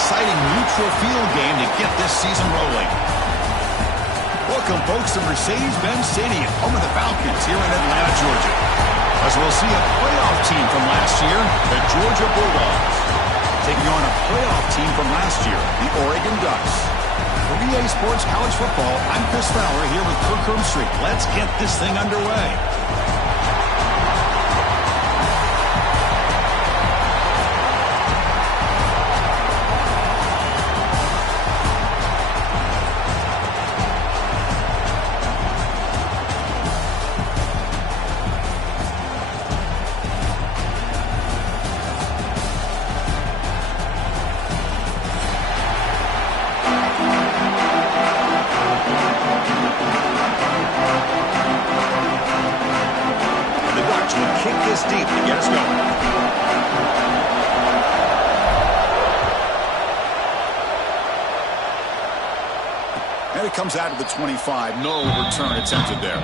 exciting neutral field game to get this season rolling. Welcome, folks, to Mercedes-Benz Stadium, home of the Falcons here in Atlanta, Georgia. As we'll see a playoff team from last year, the Georgia Bulldogs, taking on a playoff team from last year, the Oregon Ducks. For EA Sports College Football, I'm Chris Fowler here with Kirk Herbstreit. Let's get this thing underway. And it comes out of the 25. No return attempted there.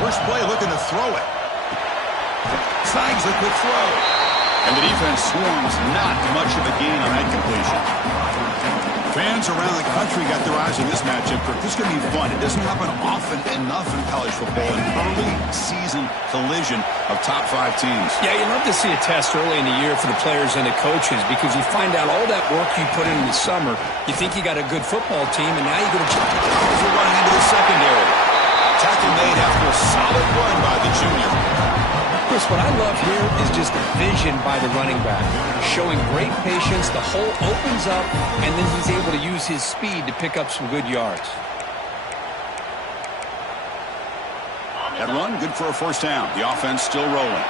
First play looking to throw it. Snags a quick throw. And the defense swarms. Not much of a gain on that completion. Fans around the country got their eyes on this matchup. This is going to be fun. It doesn't happen often enough in college football. An early season collision of top 5 teams. Yeah, you love to see a test early in the year for the players and the coaches because you find out all that work you put in the summer. You think you got a good football team, and now you're going to powerful running into the secondary. Tackle made after a solid run by the junior. Chris, what I love here is just vision by the running back. Showing great patience, the hole opens up, and then he's able to use his speed to pick up some good yards. That run, good for a first down. The offense still rolling.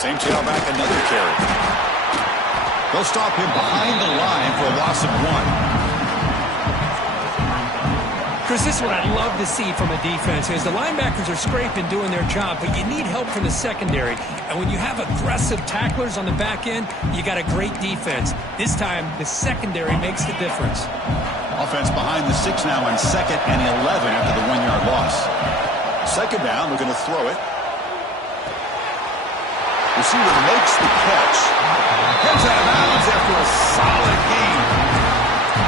Same tailback, another carry. They'll stop him behind the line for a loss of 1. Chris, this is what I'd love to see from a defense is the linebackers are scraping, doing their job, but you need help from the secondary. And when you have aggressive tacklers on the back end, you got a great defense. This time, the secondary makes the difference. Offense behind the 6 now on 2nd and 11 after the 1-yard loss. Second down, they're going to throw it. Receiver makes the catch. Heads out of bounds after a solid game.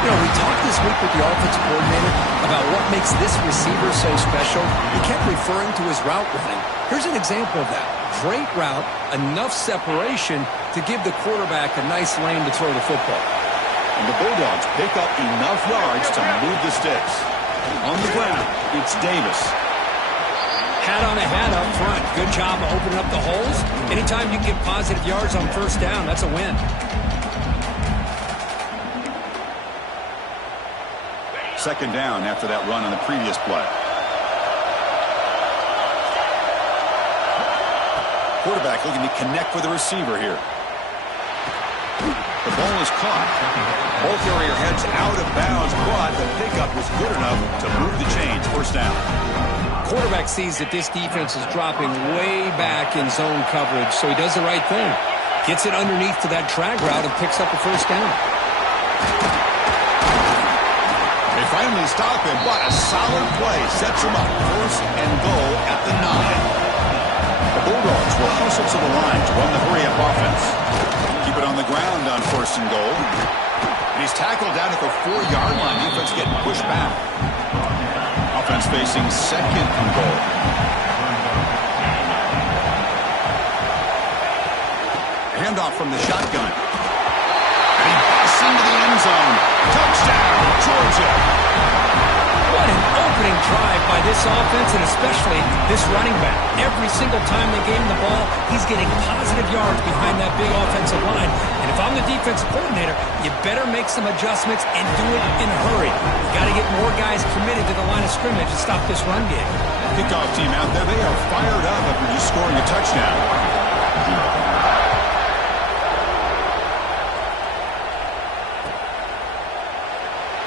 You know, we talked this week with the offensive coordinator about what makes this receiver so special. He kept referring to his route running. Here's an example of that. Great route, enough separation to give the quarterback a nice lane to throw the football. And the Bulldogs pick up enough yards to move the sticks. On the ground, it's Davis. Hat on a hat up front. Good job of opening up the holes. Anytime you get positive yards on first down, that's a win. Second down after that run on the previous play. Quarterback looking to connect with the receiver here. The ball is caught. Ball carrier heads out of bounds, but the pickup was good enough to move the chains. First down. Quarterback sees that this defense is dropping way back in zone coverage, so he does the right thing. Gets it underneath to that drag route and picks up a first down. Finally stop him, but a solid play sets him up. First and goal at the 9. The Bulldogs will hustle to the line to run the hurry-up offense. Keep it on the ground on first and goal. And he's tackled down at the 4-yard line. Defense getting pushed back. Offense facing second and goal. Handoff from the shotgun. And he busts into the end zone. Touchdown, Georgia. What an opening drive by this offense, and especially this running back. Every single time they gave him the ball, he's getting positive yards behind that big offensive line. And if I'm the defensive coordinator, you better make some adjustments and do it in a hurry. You got to get more guys committed to the line of scrimmage to stop this run game. Kickoff team out there, they are fired up after just scoring a touchdown.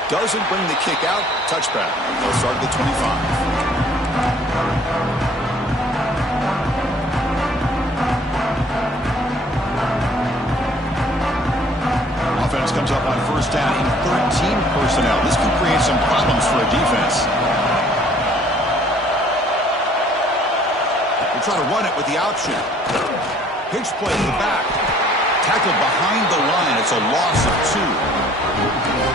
Doesn't bring the kick out. Touchback. They'll start at the 25. first down in 13 personnel. This can create some problems for a defense. They try to run it with the option. Pitch play to the back. Tackled behind the line. It's a loss of 2.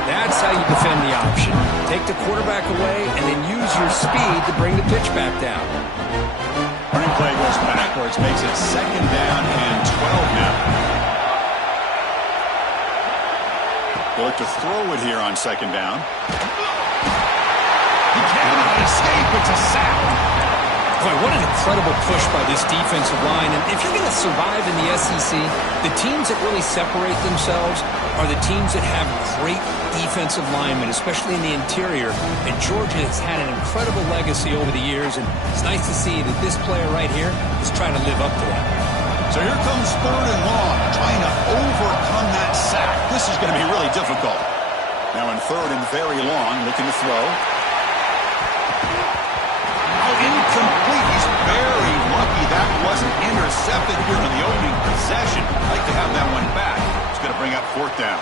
That's how you defend the option. Take the quarterback away and then use your speed to bring the pitch back down. Running play goes backwards, makes it 2nd down and 12 now. They look to throw it here on 2nd down. He cannot escape. It's a sack. Boy, what an incredible push by this defensive line. And if you're going to survive in the SEC, the teams that really separate themselves are the teams that have great defensive linemen, especially in the interior. And Georgia has had an incredible legacy over the years, and it's nice to see that this player right here is trying to live up to that. So here comes 3rd and long, trying to overcome that sack. This is going to be really difficult. Now in 3rd and very long, looking to throw. Incomplete. He's very lucky that wasn't intercepted here in the opening possession. I'd like to have that one back. It's going to bring up 4th down.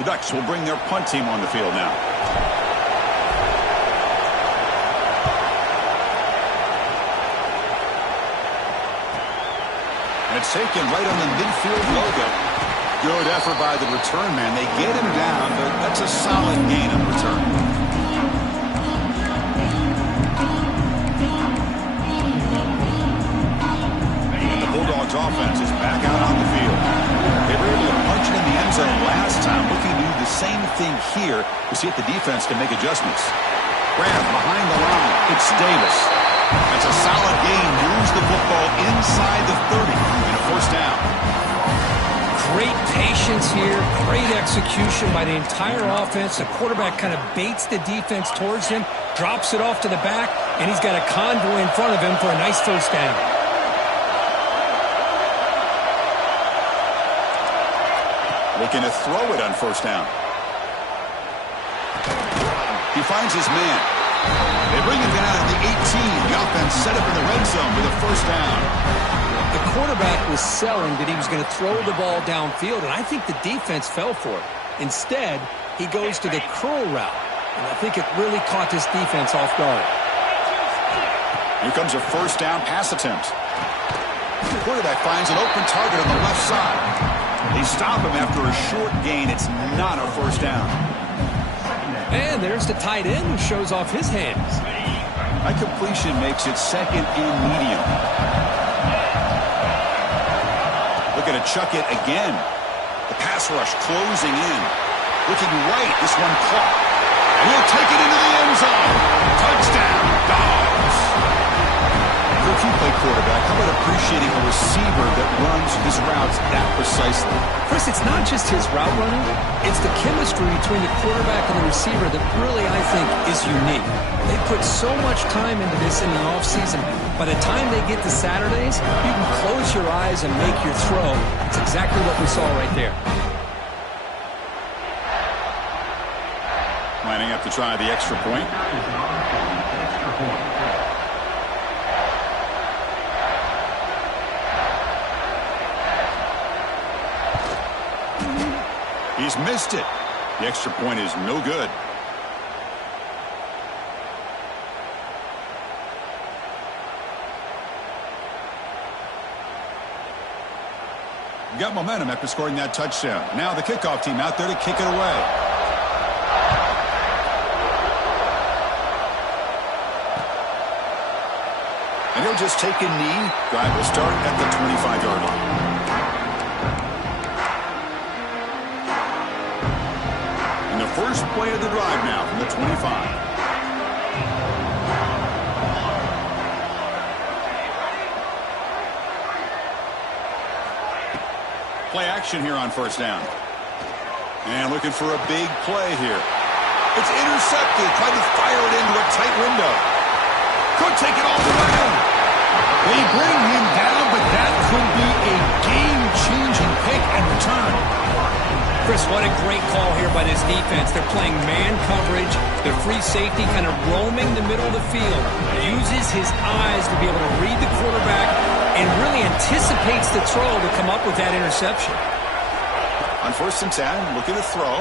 The Ducks will bring their punt team on the field now. And it's taken right on the midfield logo. Good effort by the return man. They get him down, but that's a solid gain on return. And the Bulldogs offense is back out on the field. They were able to punch it in the end zone last time. Looking to do the same thing here to see if the defense can make adjustments. Grab behind the line. It's Davis. That's a solid gain. Moves the football inside the 30 and a 1st down. Great patience here, great execution by the entire offense. The quarterback kind of baits the defense towards him, drops it off to the back, and he's got a convoy in front of him for a nice 1st down. Looking to throw it on 1st down. He finds his man. They bring him down at the 18. The offense set up in the red zone with a 1st down. The quarterback was selling that he was going to throw the ball downfield, and I think the defense fell for it. Instead, he goes to the curl route, and I think it really caught this defense off guard. Here comes a 1st down pass attempt. The quarterback finds an open target on the left side. They stop him after a short gain. It's not a 1st down. And there's the tight end who shows off his hands. That completion makes it 2nd and medium. Looking to chuck it again. The pass rush closing in. Looking right. This one caught. And he'll take it into the end zone. Touchdown, Dogs. If you play quarterback, how about appreciating a receiver that runs his routes that precisely? Chris, it's not just his route running. It's the chemistry between the quarterback and the receiver that really, I think, is unique. They put so much time into this in the offseason. By the time they get to Saturdays, you can close your eyes and make your throw. It's exactly what we saw right there. Lining up to try the extra point. He's missed it. The extra point is no good. Got momentum after scoring that touchdown. Now the kickoff team out there to kick it away. And he'll just take a knee. Drive will start at the 25-yard line. And the first play of the drive now from the 25. Play action here on 1st down. And looking for a big play here. It's intercepted. Tried to fire it into a tight window. Could take it all the way. They bring him down, but that could be a game-changing pick and return. Chris, what a great call here by this defense. They're playing man coverage. The free safety kind of roaming the middle of the field. Uses his eyes to be able to read the quarterback and really anticipates the throw to come up with that interception. On 1st and 10, looking to throw.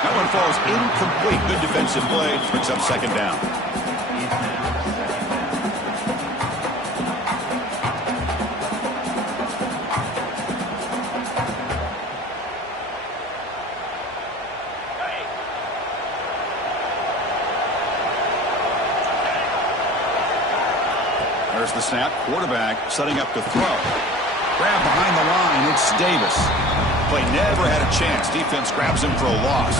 That one falls incomplete. Good defensive play. Brings up 2nd down. There's the snap. Quarterback setting up to throw. Grab behind the line. It's Davis. Play never had a chance. Defense grabs him for a loss.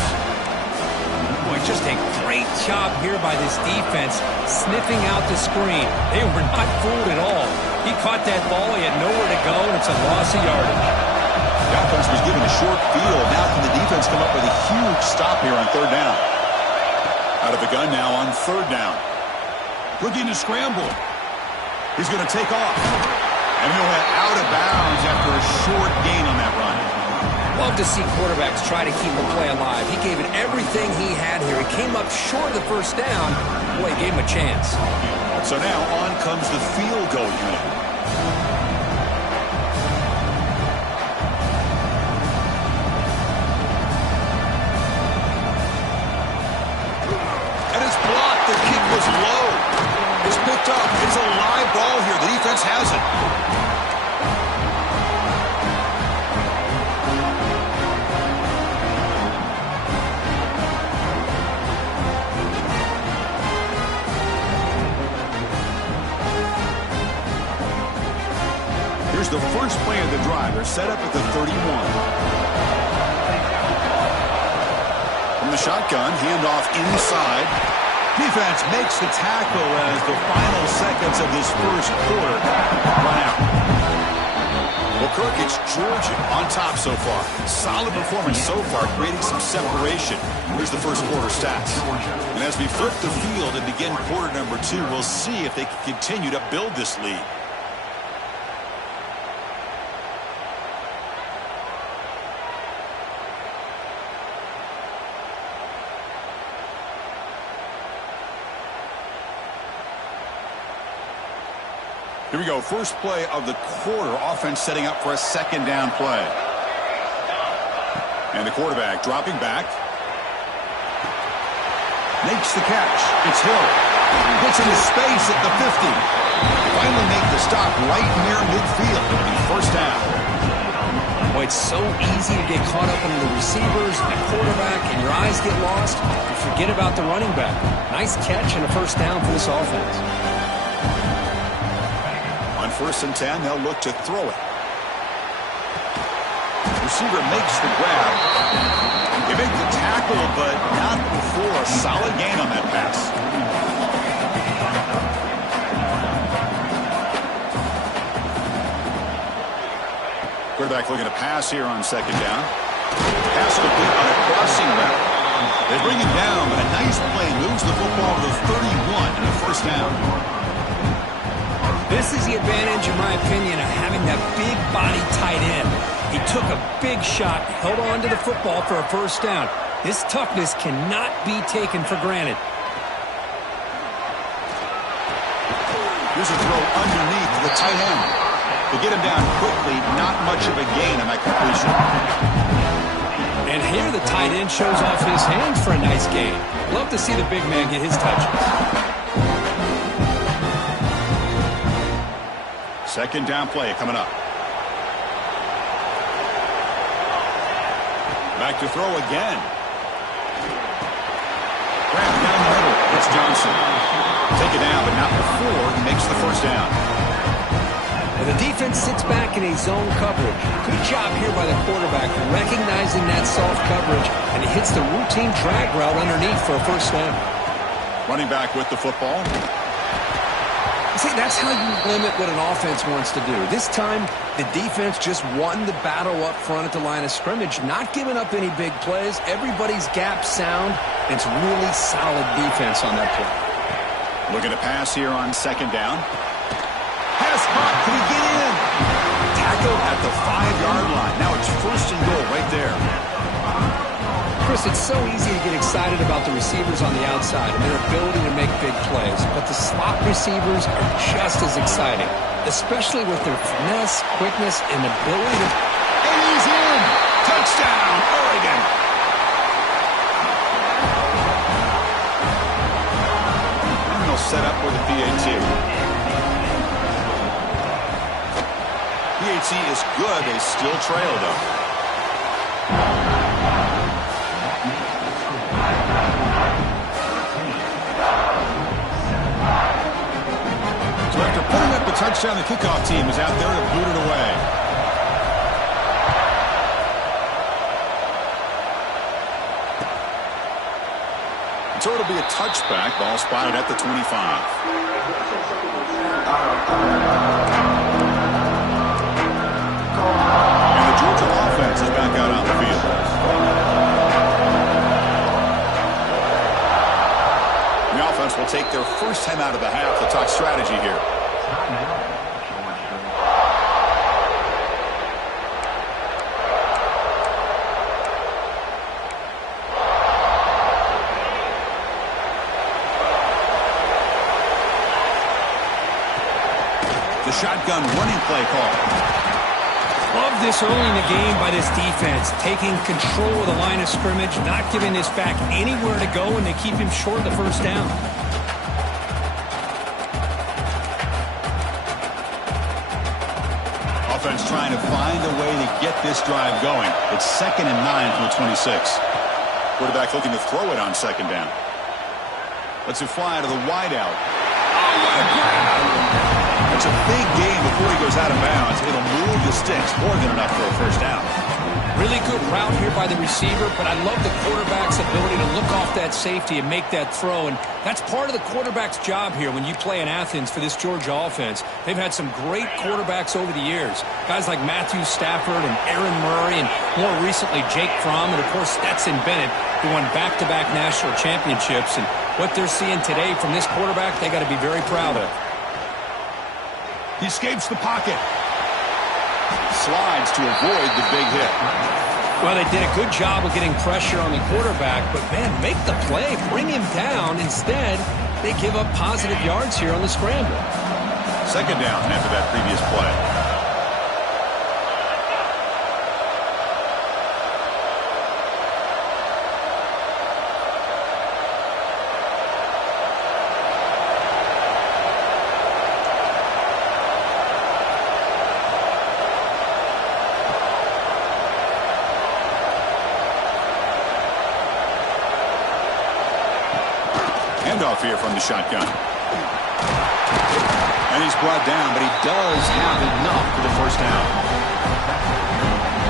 Boy, just a great job here by this defense, sniffing out the screen. They were not fooled at all. He caught that ball. He had nowhere to go, and it's a loss of yardage. The offense was given a short field. Now can the defense come up with a huge stop here on 3rd down? Out of the gun now on 3rd down. Looking to scramble. He's going to take off. And he'll head out of bounds after a short gain on that run. Love to see quarterbacks try to keep a play alive. He gave it everything he had here. He came up short of the 1st down. Boy, he gave him a chance. So now on comes the field goal unit. And it's blocked. The kick was low. It's picked up. It's a live ball here. The defense has it. Here's the first play of the drive. They're set up at the 31. From the shotgun, handoff inside. Defense makes the tackle as the final seconds of this 1st quarter run out. Well, Kirk, it's Georgia on top so far. Solid performance so far, creating some separation. Here's the 1st quarter stats. And as we flip the field and begin quarter number 2, we'll see if they can continue to build this lead. Here we go. First play of the quarter. Offense setting up for a 2nd down play. And the quarterback dropping back. Makes the catch. It's Hill. Gets into space at the 50. Finally make the stop right near midfield. It'll be 1st down. Boy, it's so easy to get caught up in the receivers, the quarterback, and your eyes get lost. You forget about the running back. Nice catch and a 1st down for this offense. On 1st and 10, they'll look to throw it. Receiver makes the grab. They make the tackle, but not before a solid gain on that pass. Quarterback looking to pass here on 2nd down. Pass complete on a crossing route. They bring it down, but a nice play moves the football to the 31 and a 1st down. This is the advantage, in my opinion, of having that big body tight end. He took a big shot, held on to the football for a 1st down. This toughness cannot be taken for granted. Here's a throw underneath the tight end. To get him down quickly, not much of a gain on that completion. And here the tight end shows off his hands for a nice gain. Love to see the big man get his touches. 2nd down play coming up. Back to throw again. Grab down the middle. It's Johnson. Take it down, but not before he makes the 1st down. And the defense sits back in a zone coverage. Good job here by the quarterback, recognizing that soft coverage, and he hits the routine drag route underneath for a 1st down. Running back with the football. See, that's how you limit what an offense wants to do. This time, the defense just won the battle up front at the line of scrimmage, not giving up any big plays. Everybody's gap sound. It's really solid defense on that play. Looking to pass here on 2nd down. Pass caught. Can he get in? Tackled at the 5-yard line. Now it's 1st and goal right there. Chris, it's so easy to get excited about the receivers on the outside and their ability to make big plays, but the slot receivers are just as exciting, especially with their finesse, quickness, and ability to... And he's in! Touchdown, Oregon! And they'll set up with a PAT. PAT is good. They still trail, though. So after putting up the touchdown, the kickoff team is out there to boot it away. So it'll be a touchback. Ball spotted at the 25. And the Georgia offense is back out on the field. The offense will take their first time out of the half to talk strategy here. The shotgun running play call. Love this early in the game by this defense, taking control of the line of scrimmage, not giving this back anywhere to go, and they keep him short of the first down. Offense trying to find a way to get this drive going. It's 2nd and 9 from the 26. Quarterback looking to throw it on 2nd down. Lets it fly to the wideout. Oh, what a grab! It's a big game before he goes out of bounds. It'll move the sticks more than enough for a first down. Really good route here by the receiver, but I love the quarterback's ability to look off that safety and make that throw, and that's part of the quarterback's job here when you play in Athens for this Georgia offense. They've had some great quarterbacks over the years, guys like Matthew Stafford and Aaron Murray, and more recently Jake Fromm, and of course Stetson Bennett, who won back-to-back national championships. And what they're seeing today from this quarterback, they got to be very proud of. He escapes the pocket. Slides to avoid the big hit. Well, they did a good job of getting pressure on the quarterback, but, man, make the play. Bring him down. Instead, they give up positive yards here on the scramble. 2nd down after that previous play. Handoff here from the shotgun. And he's brought down, but he does have enough for the first down.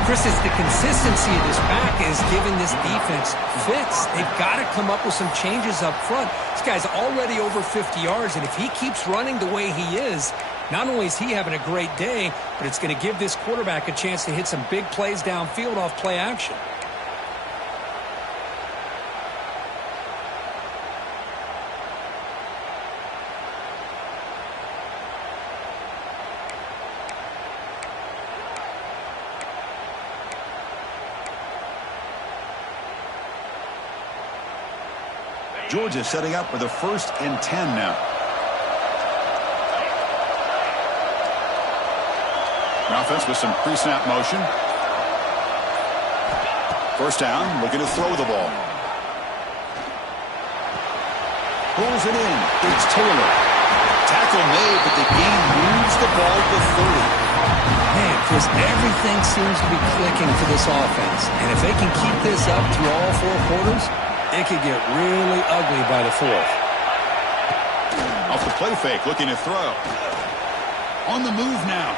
Chris, it's the consistency of this back is giving this defense fits. They've got to come up with some changes up front. This guy's already over 50 yards, and if he keeps running the way he is, not only is he having a great day, but it's going to give this quarterback a chance to hit some big plays downfield off play action. Georgia setting up for the 1st and 10 now. The offense with some pre-snap motion. First down, looking to throw the ball. Pulls it in. It's Taylor. Tackle made, but the game moves the ball to 30. Man, Chris, everything seems to be clicking for this offense. And if they can keep this up through all 4 quarters, it could get really ugly by the 4th. Off the play fake, looking to throw. On the move now.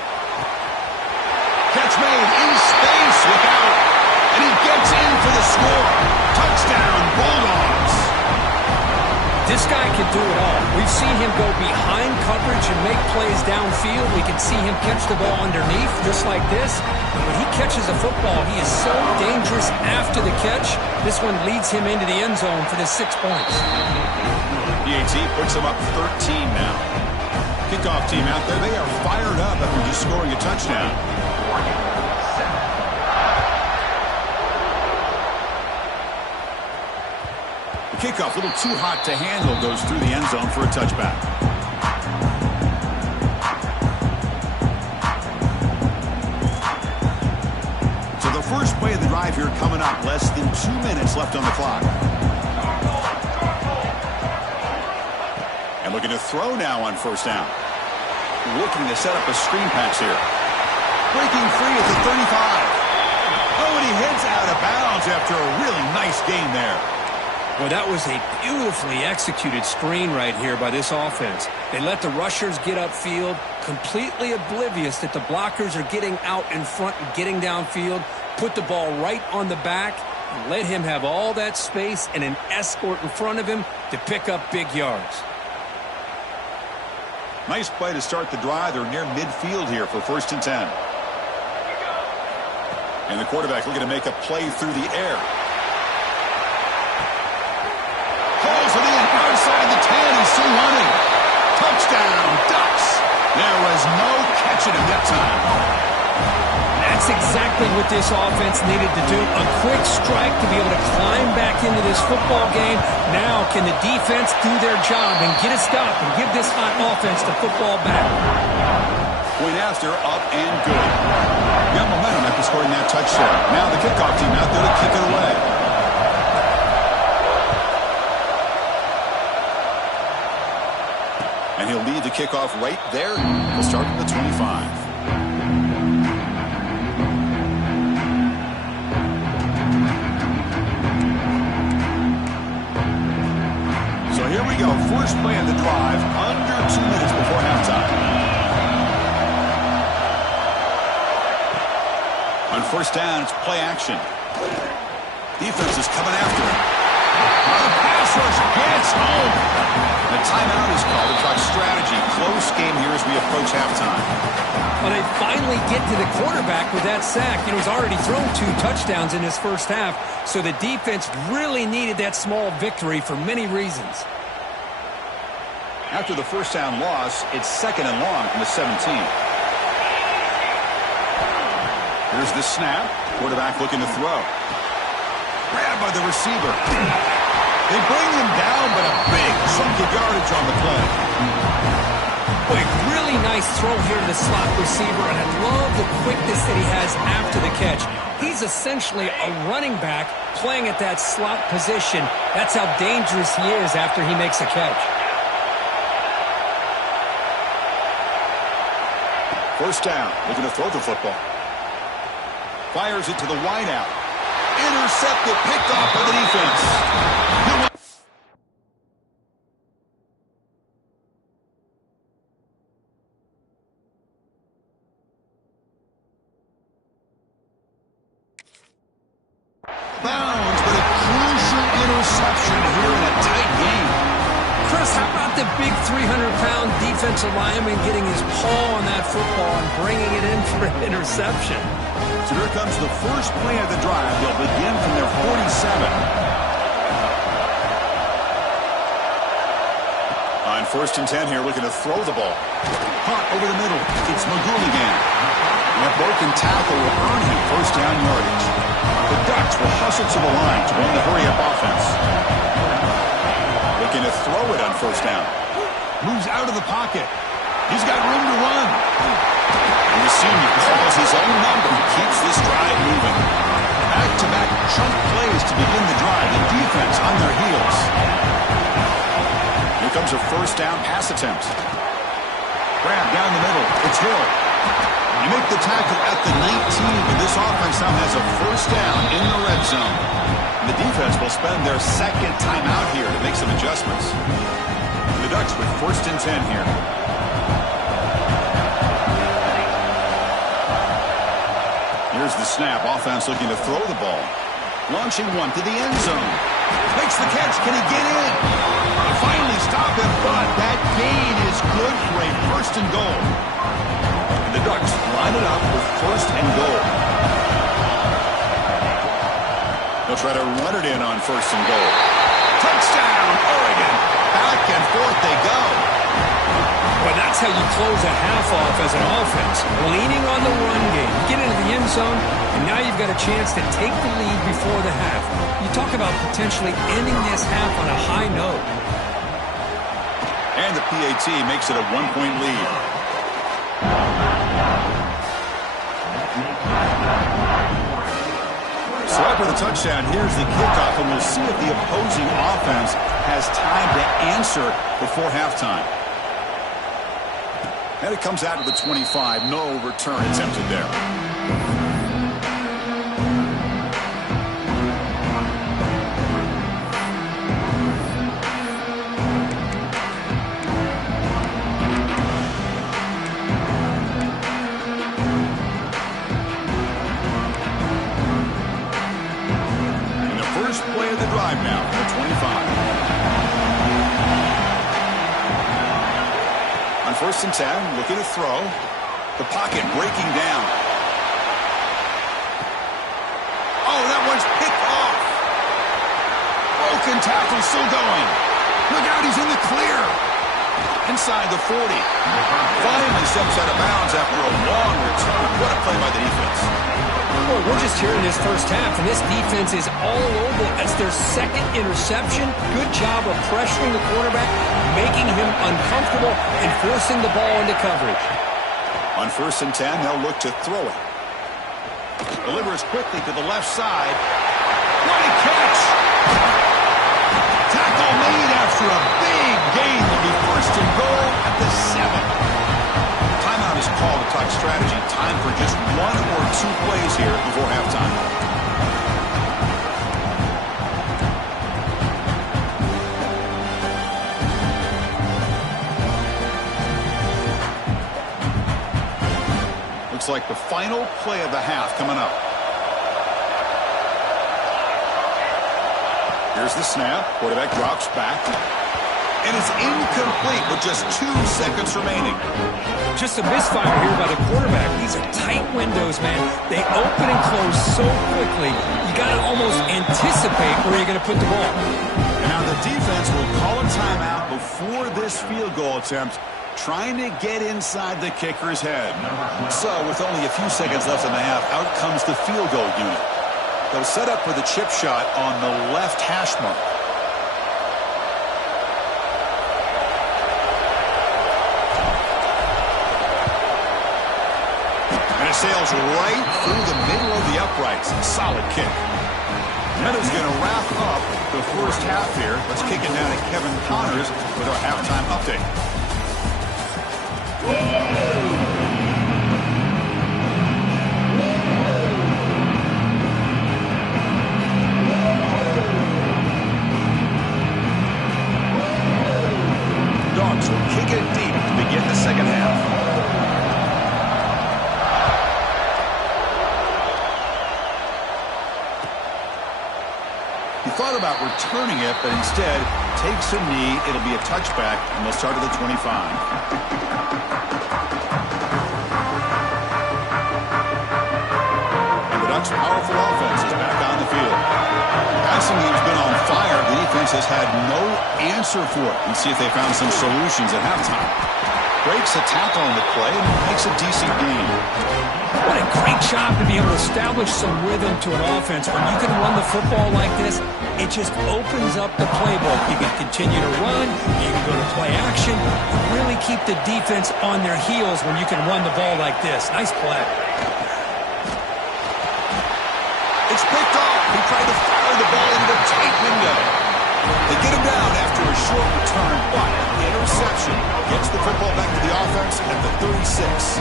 Catch made in space without. And he gets in for the score. Touchdown, Bulldogs. This guy can do it all. We've seen him go behind coverage and make plays downfield. We can see him catch the ball underneath, just like this. When he catches a football, he is so dangerous after the catch. This one leads him into the end zone for the 6 points. PAT puts him up 13 now. Kickoff team out there, they are fired up after just scoring a touchdown. kickoff, a little too hot to handle, goes through the end zone for a touchback. So the first play of the drive here coming up. Less than 2 minutes left on the clock. And looking to throw now on first down. Looking to set up a screen pass here. Breaking free at the 35. Oh, and he heads out of bounds after a really nice game there. Well, that was a beautifully executed screen right here by this offense. They let the rushers get upfield, completely oblivious that the blockers are getting out in front and getting downfield, put the ball right on the back, and let him have all that space and an escort in front of him to pick up big yards. Nice play to start the drive. They're near midfield here for 1st and 10. And the quarterback looking to make a play through the air. Pulls it in outside the 10. He's still running. Touchdown, Ducks. There was no catching him that time. That's exactly what this offense needed to do. A quick strike to be able to climb back into this football game. Now can the defense do their job and get a stop and give this hot offense the football back? Point after, up and good. Got momentum after scoring that touchdown. Now the kickoff team out there to kick it away. And he'll lead the kickoff right there. He'll start at the 25. So here we go. First play of the drive, under 2 minutes before halftime. On first down, it's play action. Defense is coming after him. The pass rush gets home. The timeout is called to talk strategy. Close game here as we approach halftime. Well, they finally get to the quarterback with that sack. You know, he's already thrown 2 touchdowns in his first half, so the defense really needed that small victory for many reasons. After the first down loss, it's 2nd and long from the 17. Here's the snap. Quarterback looking to throw. Grabbed by the receiver. They bring him down, but a big chunk of yardage on the play. Boy, really nice throw here to the slot receiver, and I love the quickness that he has after the catch. He's essentially a running back playing at that slot position. That's how dangerous he is after he makes a catch. First down. Looking to throw the football. Fires it to the wideout. Intercepted, picked off by the defense. Bounds, but a crucial interception here in a tight game. Chris, how about the big 300-pound defensive lineman getting his paw on that football and bringing it in for an interception? So here comes the first play of the drive. They'll begin from their 47. On 1st and 10 here, looking to throw the ball. Caught over the middle. It's McGooligan. And a broken tackle will earn him first down yardage. The Ducks will hustle to the line to run the hurry-up offense. Looking to throw it on first down. Moves out of the pocket. He's got room to run. And the senior calls his own number and keeps this drive moving. Back-to-back chunk plays to begin the drive. The defense on their heels. Here comes a first down pass attempt. Grab down the middle. It's Hill. You make the tackle at the 19, but this offense now has a first down in the red zone. The defense will spend their 2nd timeout here to make some adjustments. The Ducks with 1st and 10 here. Here's the snap. Offense looking to throw the ball. Launching one to the end zone. Makes the catch. Can he get in? Finally stop him, but that gain is good for a 1st and goal. And the Ducks line it up with 1st and goal. They'll try to run it in on 1st and goal. Touchdown, Oregon. Back and forth they go. Well, that's how you close a half off as an offense. Leaning on the run game. Get into the end zone, and now you've got a chance to take the lead before the half. You talk about potentially ending this half on a high note. And the PAT makes it a 1-point lead. So after the touchdown, here's the kickoff, and we'll see if the opposing offense has time to answer before halftime. And it comes out to the 25. No return attempted there. And the first play of the drive now, the 25. First and 10, looking to throw. The pocket breaking down. Oh, that one's picked off. Broken tackle, still going. Look out, he's in the clear. Inside the 40. Finally steps out of bounds after a long return. What a play by the defense. Well, we're just here in this first half, and this defense is all over. That's their second interception. Good job of pressuring the quarterback, making him uncomfortable, and forcing the ball into coverage. On first and 10, they'll look to throw it. Delivers quickly to the left side. What a catch! Tackle made after a big gain. Will be first and goal at the 7. Timeout is called to talk strategy. Time for just 1 or 2 plays here before halftime. Looks like the final play of the half coming up. Here's the snap. Quarterback drops back. And it's incomplete with just 2 seconds remaining. Just a misfire here by the quarterback. These are tight windows, man. They open and close so quickly. You got to almost anticipate where you're going to put the ball. And now the defense will call a timeout before this field goal attempt, trying to get inside the kicker's head. So with only a few seconds left in the half, out comes the field goal unit. They'll set up for the chip shot on the left hash mark. And it sails right through the middle of the uprights. Solid kick. That is going to wrap up the first half here. Let's kick it down to Kevin Connors with our halftime update. Dogs will kick it deep to begin the second half. He thought about returning it, but instead takes a knee. It'll be a touchback, and they'll start at the 25. And the Ducks' powerful offense is back on the field. Passing game's been on fire. The defense has had no answer for it. Let's see if they found some solutions at halftime. Breaks a tackle on the play and makes a decent gain. What a great job to be able to establish some rhythm to an offense. When you can run the football like this, it just opens up the playbook. You can continue to run, you can go to play action, and really keep the defense on their heels when you can run the ball like this. Nice play. It's picked off. He tried to fire the ball into the tight window. They get him down after a short return, but the interception gets the football back to the offense at the 36.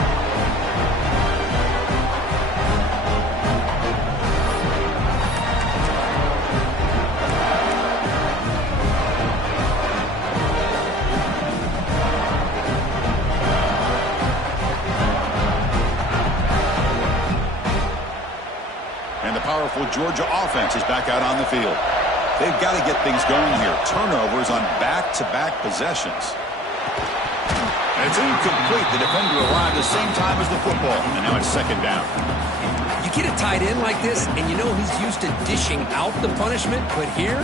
And the powerful Georgia offense is back out on the field. They've got to get things going here. Turnovers on back-to-back possessions. And it's incomplete. The defender arrived the same time as the football. And now it's second down. You get a tight end like this, and you know he's used to dishing out the punishment, but here,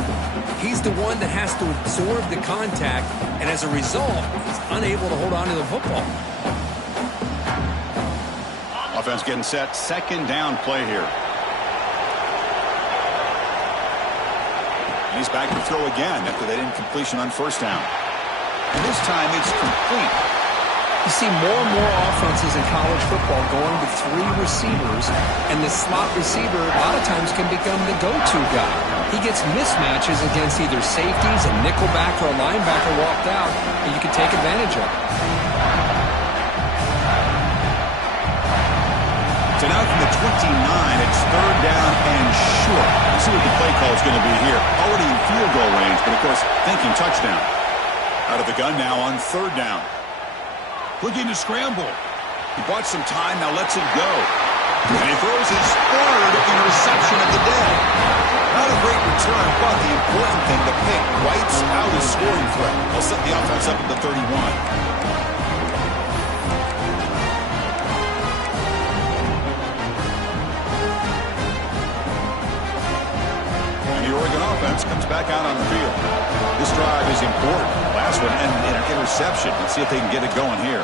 he's the one that has to absorb the contact, and as a result, he's unable to hold on to the football. Offense getting set. Second down play here. He's back to throw again after that incompletion on first down. And this time it's complete. You see more and more offenses in college football going with 3 receivers, and the slot receiver a lot of times can become the go-to guy. He gets mismatches against either safeties, a nickelback, or a linebacker walked out, and you can take advantage of it. So now from the 29, it's third down and short. Let's see what the play call is going to be here. Already in field goal range, but of course thinking touchdown. Out of the gun now on third down. Looking to scramble. He bought some time, now lets it go. And he throws his third interception of the day. Not a great return, but the important thing, the pick wipes out his scoring threat. He'll set the offense up at the 31. The Oregon offense comes back out on the field. This drive is important. Last one ended in an interception. Let's see if they can get it going here.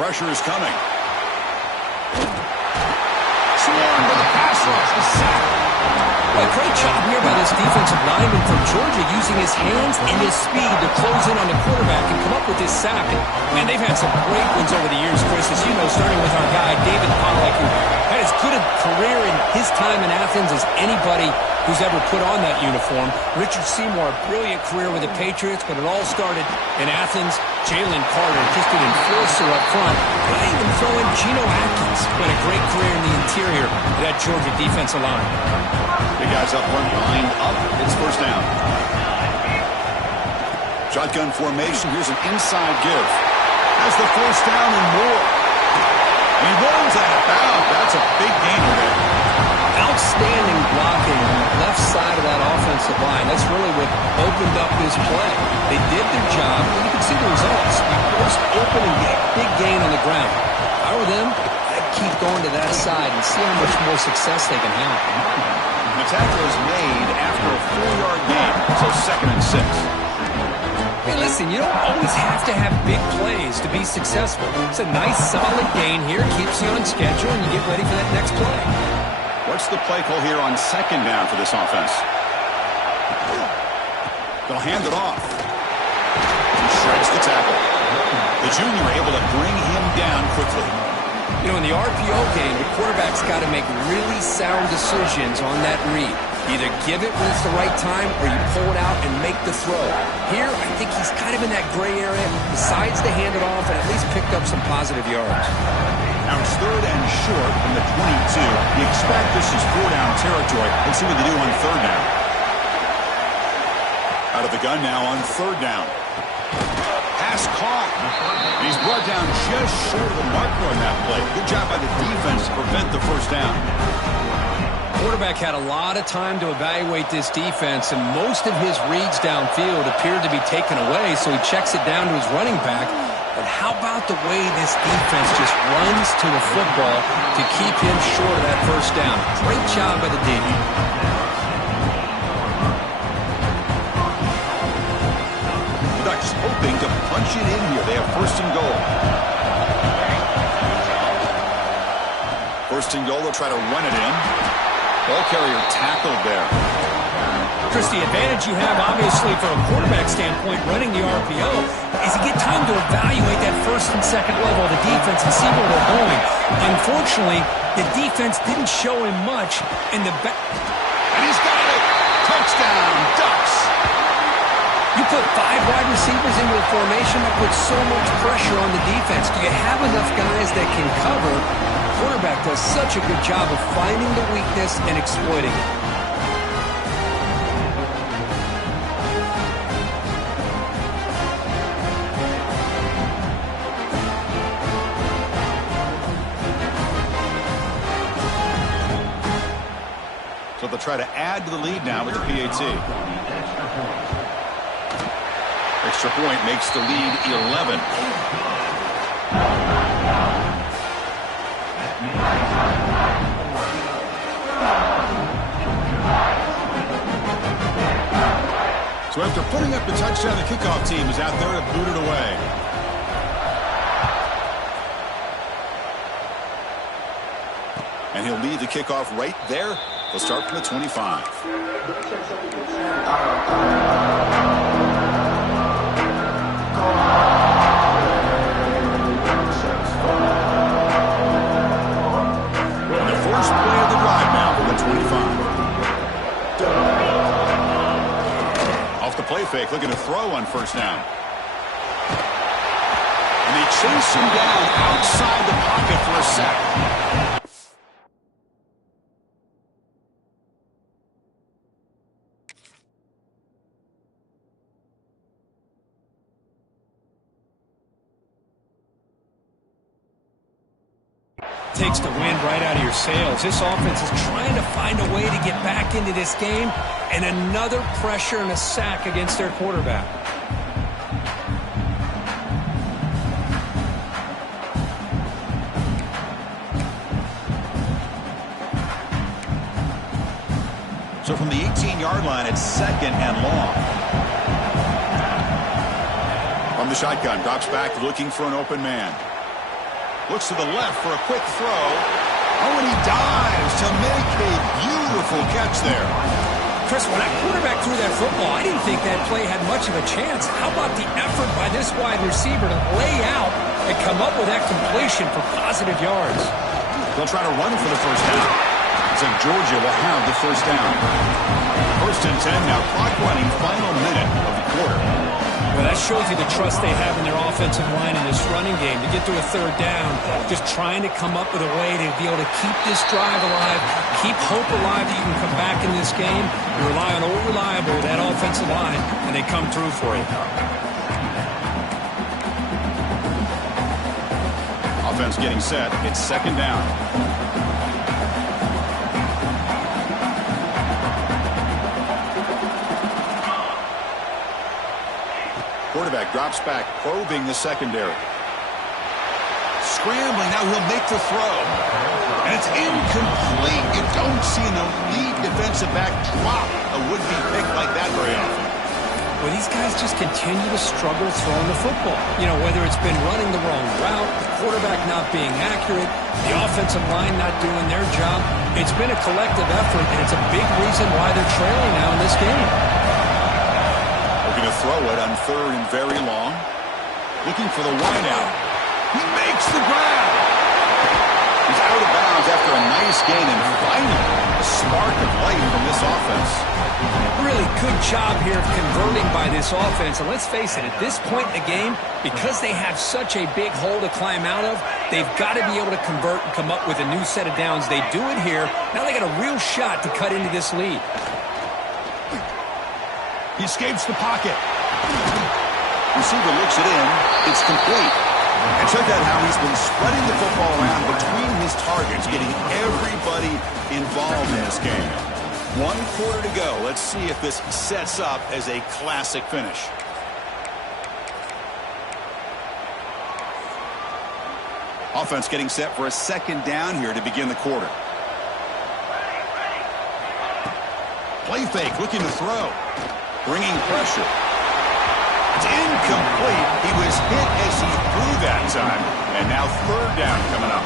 Pressure is coming. Swarmed by the pass rush. The sack. Well, great job here by this defensive lineman from Georgia using his hands and his speed to close in on the quarterback and come up with this sack. Man, they've had some great ones over the years, Chris, as you know, starting with our guy, David Pollack, who had as good a career in his time in Athens as anybody who's ever put on that uniform. Richard Seymour, brilliant career with the Patriots, but it all started in Athens. Jalen Carter, just an enforcer up front. And I even throw in Geno Atkins, who had a great career in the interior of that Georgia defensive line. Big guys up front, lined up. It's first down. Shotgun formation. Here's an inside give. Has the first down and more. And he rolls out of bounds. That's a big gain there. Outstanding blocking on the left side of that offensive line. That's really what opened up this play. They did their job, and you can see the results. You burst open and get a big gain on the ground. If I were them, I'd keep going to that side and see how much more success they can have. The tackle is made after a 4-yard gain, so 2nd and 6. Hey, listen, you don't always have to have big plays to be successful. It's a nice, solid gain here. Keeps you on schedule, and you get ready for that next play. What's the play call here on 2nd down for this offense? They'll hand it off. He shreds the tackle. The junior able to bring him down quickly. You know, in the RPO game, the quarterback's got to make really sound decisions on that read. Either give it when it's the right time or you pull it out and make the throw. Here, I think he's kind of in that gray area, decides to hand it off and at least picked up some positive yards. Now it's 3rd and short from the 22. You expect this is 4-down territory. Let's see what they do on 3rd down. Out of the gun now on 3rd down. Pass caught. He's brought down just short of the marker on that play. Good job by the defense to prevent the first down. Quarterback had a lot of time to evaluate this defense, and most of his reads downfield appeared to be taken away, so he checks it down to his running back. But how about the way this defense just runs to the football to keep him short of that first down? Great job by the D. The Ducks hoping to punch it in here. They have 1st and goal. 1st and goal, they'll try to run it in. Ball carrier tackled there. Chris, the advantage you have, obviously, from a quarterback standpoint, running the RPO, is you get time to evaluate that 1st and 2nd level of the defense and see where they're going. Unfortunately, the defense didn't show him much in the back. And he's got it. Touchdown, Ducks. You put 5 wide receivers into a formation that puts so much pressure on the defense. Do you have enough guys that can cover? The quarterback does such a good job of finding the weakness and exploiting it. So they'll try to add to the lead now with the PAT. Extra point makes the lead 11. So after putting up the touchdown, the kickoff team is out there to boot it away. And he'll lead the kickoff right there. They'll start from the 25. And the first play of the drive now from the 25. Off the play fake, looking to throw on first down. And they chase him down outside the pocket for a sack. Takes the wind right out of your sails. This offense is trying to find a way to get back into this game, and another pressure and a sack against their quarterback. So from the 18-yard line, it's second and long. From the shotgun, drops back looking for an open man. Looks to the left for a quick throw. Oh, and he dives to make a beautiful catch there. Chris, when that quarterback threw that football, I didn't think that play had much of a chance. How about the effort by this wide receiver to lay out and come up with that completion for positive yards? They'll try to run for the first down. So Georgia will have the first down. First and 10, now clock running, final minute of the quarter. Well, that shows you the trust they have in their offensive line in this running game. To get to a third down, just trying to come up with a way to be able to keep this drive alive, keep hope alive that you can come back in this game. You rely on old reliable, that offensive line, and they come through for you. Offense getting set. It's second down. Quarterback drops back, probing the secondary. Scrambling, now he'll make the throw. And it's incomplete. You don't see an elite defensive back drop a would-be pick like that very often. Well, these guys just continue to struggle throwing the football. You know, whether it's been running the wrong route, the quarterback not being accurate, the offensive line not doing their job. It's been a collective effort, and it's a big reason why they're trailing now in this game. Looking to throw it on third and very long. Looking for the wideout. He makes the grab. He's out of bounds after a nice gain, and finally a spark of light from this offense. Really good job here of converting by this offense. And let's face it, at this point in the game, because they have such a big hole to climb out of, they've got to be able to convert and come up with a new set of downs. They do it here. Now they got a real shot to cut into this lead. He escapes the pocket. Receiver looks it in. It's complete. And check out how he's been spreading the football around between his targets, getting everybody involved in this game. 1 quarter to go. Let's see if this sets up as a classic finish. Offense getting set for a second down here to begin the quarter. Play fake, looking to throw. Bringing pressure. It's incomplete. He was hit as he threw that time. And now third down coming up.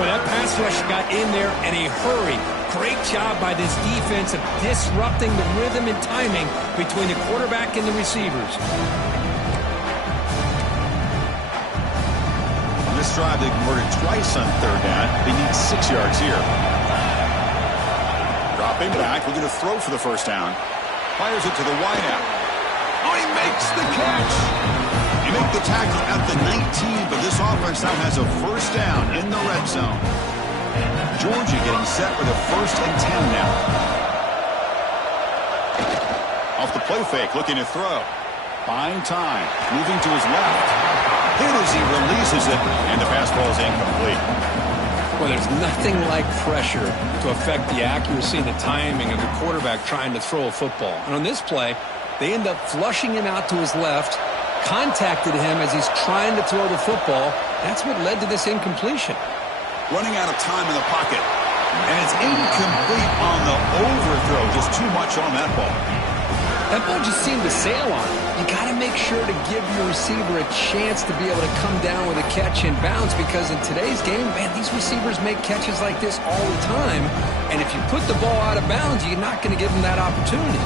Well, that pass rush got in there in a hurry. Great job by this defense of disrupting the rhythm and timing between the quarterback and the receivers. On this drive, they converted twice on third down. They need 6 yards here. Dropping back, looking to throw for the first down. Fires it to the wideout. Oh, he makes the catch. He made the tackle at the 19, but this offense now has a first down in the red zone. Georgia getting set for the first and 10 now. Off the play fake, looking to throw. Buying time, moving to his left. Hit as he releases it, and the pass ball is incomplete. Well, there's nothing like pressure to affect the accuracy and the timing of the quarterback trying to throw a football. And on this play, they end up flushing him out to his left, contacted him as he's trying to throw the football. That's what led to this incompletion. Running out of time in the pocket. And it's incomplete on the overthrow. Just too much on that ball. That ball just seemed to sail on it. You got to make sure to give your receiver a chance to be able to come down with a catch and bounce, because in today's game, man, these receivers make catches like this all the time. And if you put the ball out of bounds, you're not going to give them that opportunity.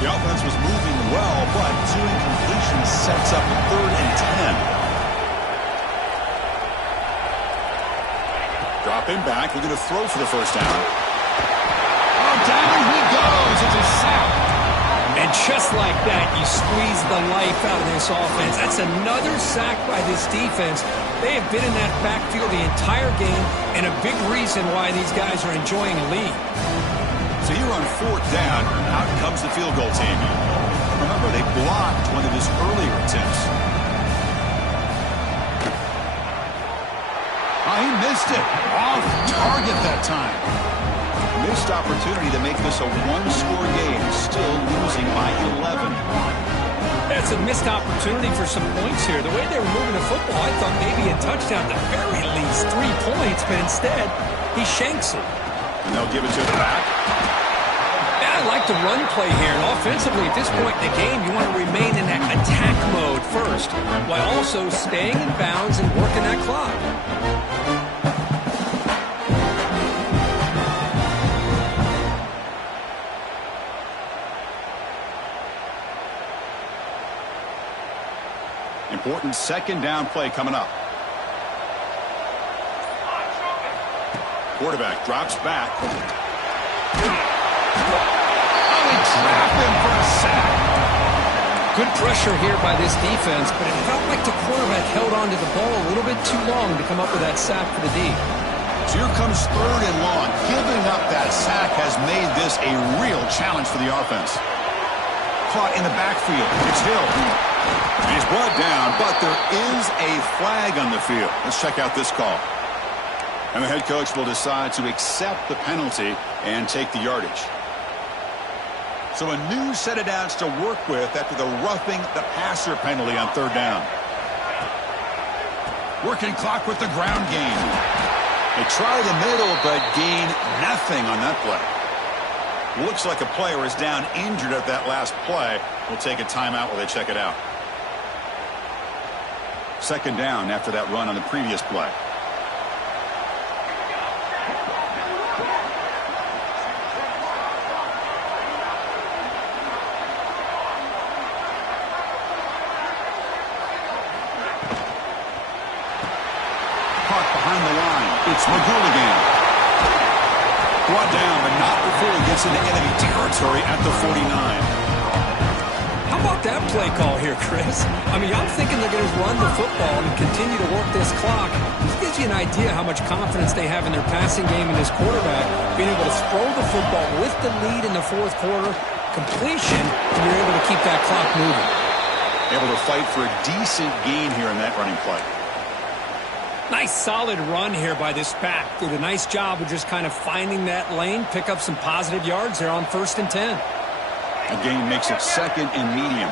The offense was moving well, but two incompletions sets up a 3rd and 10. Dropping back, looking to throw for the first down. Oh, down he goes. It's a sack. And just like that, you squeeze the life out of this offense. That's another sack by this defense. They have been in that backfield the entire game, and a big reason why these guys are enjoying a lead. So here on 4th down, out comes the field goal team. Remember, they blocked one of his earlier attempts. Oh, he missed it. Off target that time. Missed opportunity to make this a one-score game. Still losing by 11. That's a missed opportunity for some points here. The way they were moving the football, I thought maybe a touchdown, at the very least 3 points, but instead, he shanks it. And they'll give it to the back. Yeah, I like the run play here. And offensively, at this point in the game, you want to remain in that attack mode first, while also staying in bounds and working that clock. Important 2nd down play coming up. Quarterback drops back. Oh, he trapped him for a sack. Good pressure here by this defense, but it felt like the quarterback held on to the ball a little bit too long to come up with that sack for the D. So here comes 3rd and long. Giving up that sack has made this a real challenge for the offense. Caught in the backfield. It's Hill. He's brought down, but there is a flag on the field. Let's check out this call. And the head coach will decide to accept the penalty and take the yardage. So a new set of downs to work with after the roughing the passer penalty on 3rd down. Working clock with the ground game. They try the middle, but gain nothing on that play. Looks like a player is down injured at that last play. We'll take a timeout while they check it out. 2nd down after that run on the previous play. Caught behind the line. It's McGool again. Brought down, but not before he gets into enemy territory at the 49. How about that play call here, Chris? I mean, I'm thinking they're going to run the football and continue to work this clock. This gives you an idea how much confidence they have in their passing game and this quarterback being able to throw the football with the lead in the 4th quarter, completion, and you're able to keep that clock moving. Able to fight for a decent gain here in that running play. Nice solid run here by this back. Did a nice job of just kind of finding that lane, pick up some positive yards there on 1st and 10. The gain makes it 2nd and medium.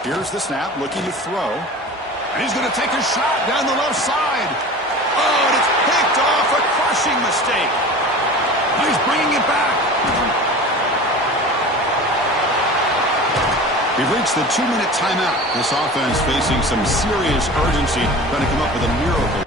Here's the snap, looking to throw. And he's going to take a shot down the left side. Oh, and it's picked off, a crushing mistake. Now he's bringing it back. We've reached the 2-minute timeout. This offense facing some serious urgency, trying to come up with a miracle.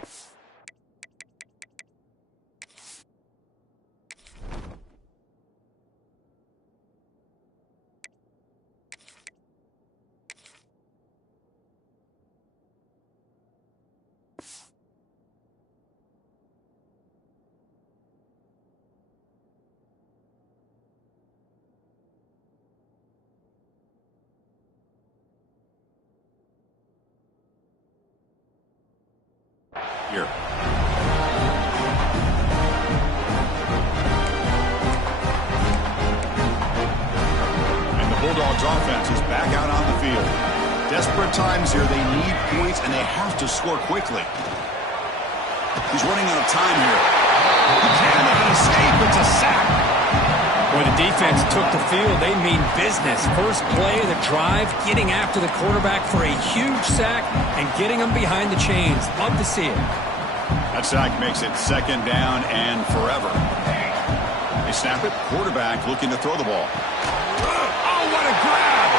Here. And the Bulldogs offense is back out on the field. Desperate times here. They need points, and they have to score quickly. He's running out of time here. He can't make an escape. It's a sack. Boy, the defense took the field. They mean business. First play of the drive, getting after the quarterback for a huge sack and getting him behind the chains. Love to see it. That sack makes it second down and forever. They snap it. Quarterback looking to throw the ball. Oh, what a grab!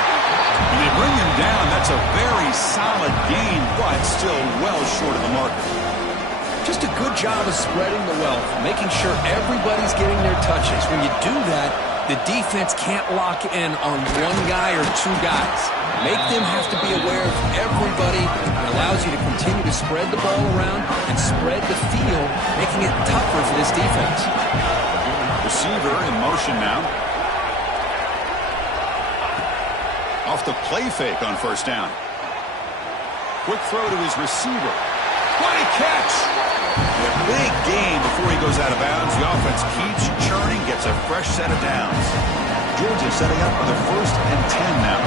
And they bring him down. That's a very solid gain, but still well short of the marker. Just a good job of spreading the wealth, making sure everybody's getting their touches. When you do that, the defense can't lock in on one guy or two guys. Make them have to be aware of everybody. It allows you to continue to spread the ball around and spread the field, making it tougher for this defense. Receiver in motion now. Off the play fake on first down. Quick throw to his receiver. What a catch! A big gain before he goes out of bounds. The offense keeps churning, gets a fresh set of downs. Georgia setting up for the 1st and 10 now.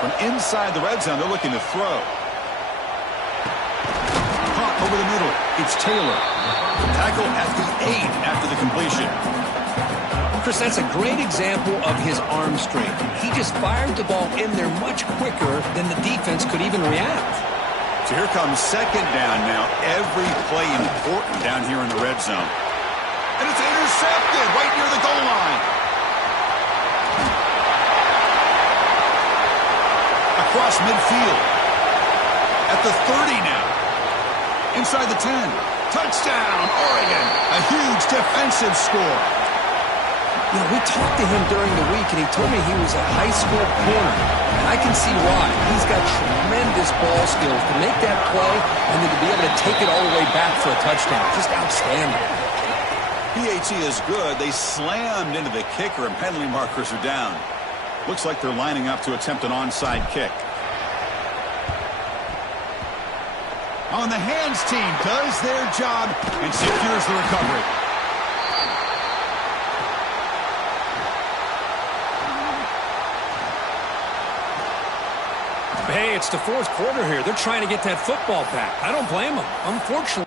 From inside the red zone, they're looking to throw. Caught over the middle. It's Taylor. Tackle at the 8 after the completion. Chris, that's a great example of his arm strength. He just fired the ball in there much quicker than the defense could even react. So here comes second down now. Every play important down here in the red zone. And it's intercepted right near the goal line. Across midfield. At the 30 now. Inside the 10. Touchdown, Oregon. A huge defensive score. You know, we talked to him during the week, and he told me he was a high school corner. And I can see why. He's got tremendous ball skills to make that play and then to be able to take it all the way back for a touchdown. Just outstanding. PAT is good. They slammed into the kicker, and penalty markers are down. Looks like they're lining up to attempt an onside kick. On the hands team does their job and secures the recovery. Hey, it's the 4th quarter here. They're trying to get that football back. I don't blame them. Unfortunately.